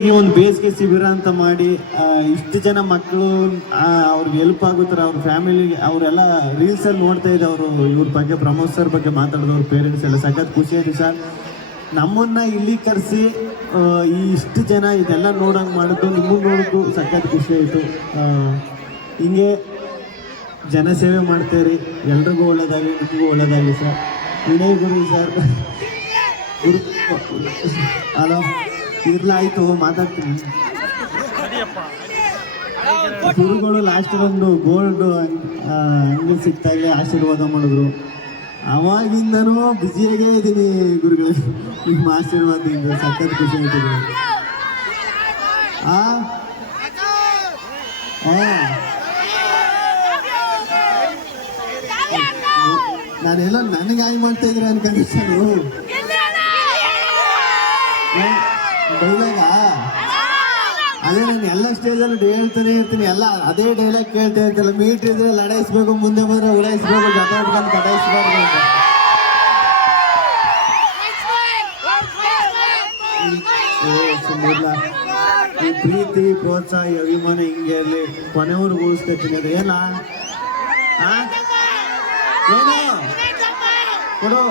ಈ ಒಂದು ಬೇಸಿಗೆ ಶಿಬಿರ ಅಂತ ಮಾಡಿ ಇಷ್ಟು ಜನ ಮಕ್ಕಳು ಅವ್ರಿಗೆ ಹೆಲ್ಪ್ ಆಗುತ್ತಾರೆ, ಅವ್ರ ಫ್ಯಾಮಿಲಿಗೆ ಅವರೆಲ್ಲ ರೀಲ್ಸಲ್ಲಿ ನೋಡ್ತಾ ಇದ್ದವರು ಇವ್ರ ಬಗ್ಗೆ, ಪ್ರಮೋದ್ ಸರ್ ಬಗ್ಗೆ ಮಾತಾಡಿದವ್ರ ಪೇರೆಂಟ್ಸ್ ಎಲ್ಲ ಸಖತ್ ಖುಷಿ ಆಯ್ತು ಸರ್. ನಮ್ಮನ್ನ ಇಲ್ಲಿ ಕರೆಸಿ ಈ ಇಷ್ಟು ಜನ ಇದೆಲ್ಲ ನೋಡಂಗೆ ಮಾಡಿದ್ದು, ನಿಮಗೂ ನೋಡಿದ್ದು ಸಖತ್ ಖುಷಿ ಆಯಿತು. ಹಿಂಗೆ ಜನಸೇವೆ ಮಾಡ್ತೇವ್ರಿ, ಎಲ್ರಿಗೂ ಒಳ್ಳೇದಾಗಲಿ, ನಿಮಗೂ ಒಳ್ಳೇದಾಗಲಿ ಸರ್. ವಿನಯ್ ಗುರು ಸರ್ ಗುರು ಹಲೋ ಇರ್ಲಾಯ್ತು ಮಾತಾಡ್ತೀನಿ. ಗುರುಗಳು ಲಾಸ್ಟ್ ಒಂದು ಗೋಲ್ಡ್ ಅಂಗಡಿ ಸಿಗ್ತಾಗೆ ಆಶೀರ್ವಾದ ಮಾಡಿದ್ರು. ಅವಾಗಿಂದನೂ ಬ್ಯುಸಿಯಾಗೇ ಇದ್ದೀನಿ ಗುರುಗಳು, ನಿಮ್ಮ ಆಶೀರ್ವಾದದಿಂದ ಸಖತ್ ಖುಷಿ ಆಯ್ತು. ನಾನೆಲ್ಲ ನನಗೆ ಆಯ್ ಮಾಡ್ತಾ ಇದ್ರೆ ಅನ್ಕೊಂಡಿದ್ದು ಡೈಲಾಗ ಅದೇ ನಾನು ಎಲ್ಲ ಸ್ಟೇಜಲ್ಲಿ ಹೇಳ್ತಾನೆ ಇರ್ತೀನಿ, ಎಲ್ಲ ಅದೇ ಡೈಲಾಗ್ ಕೇಳ್ತಾ ಇರ್ತಲ್ಲ. ಮೀಟ್ ಇದ್ರೆ ಲಡಾಯಿಸ್ಬೇಕು, ಮುಂದೆ ಬಂದ್ರೆ ಉಡಾಯಿಸ್ಬೇಕು, ಜೊತೆ ಹಿಡ್ಕೊಂಡು ಕಟಾಯಿಸ್ಬಾರ್ದು ಅಂತ. ಈ ಪ್ರೀತಿ, ಪ್ರೋತ್ಸಾಹ, ಅಭಿಮಾನ ಹಿಂಗೆ ಅಲ್ಲಿ ಕೊನೆವರೆಗೂ ಉಳಿಸ್ಕೊತೀನಿ. ಅದು ಏನ ಏನು ಕೊಡು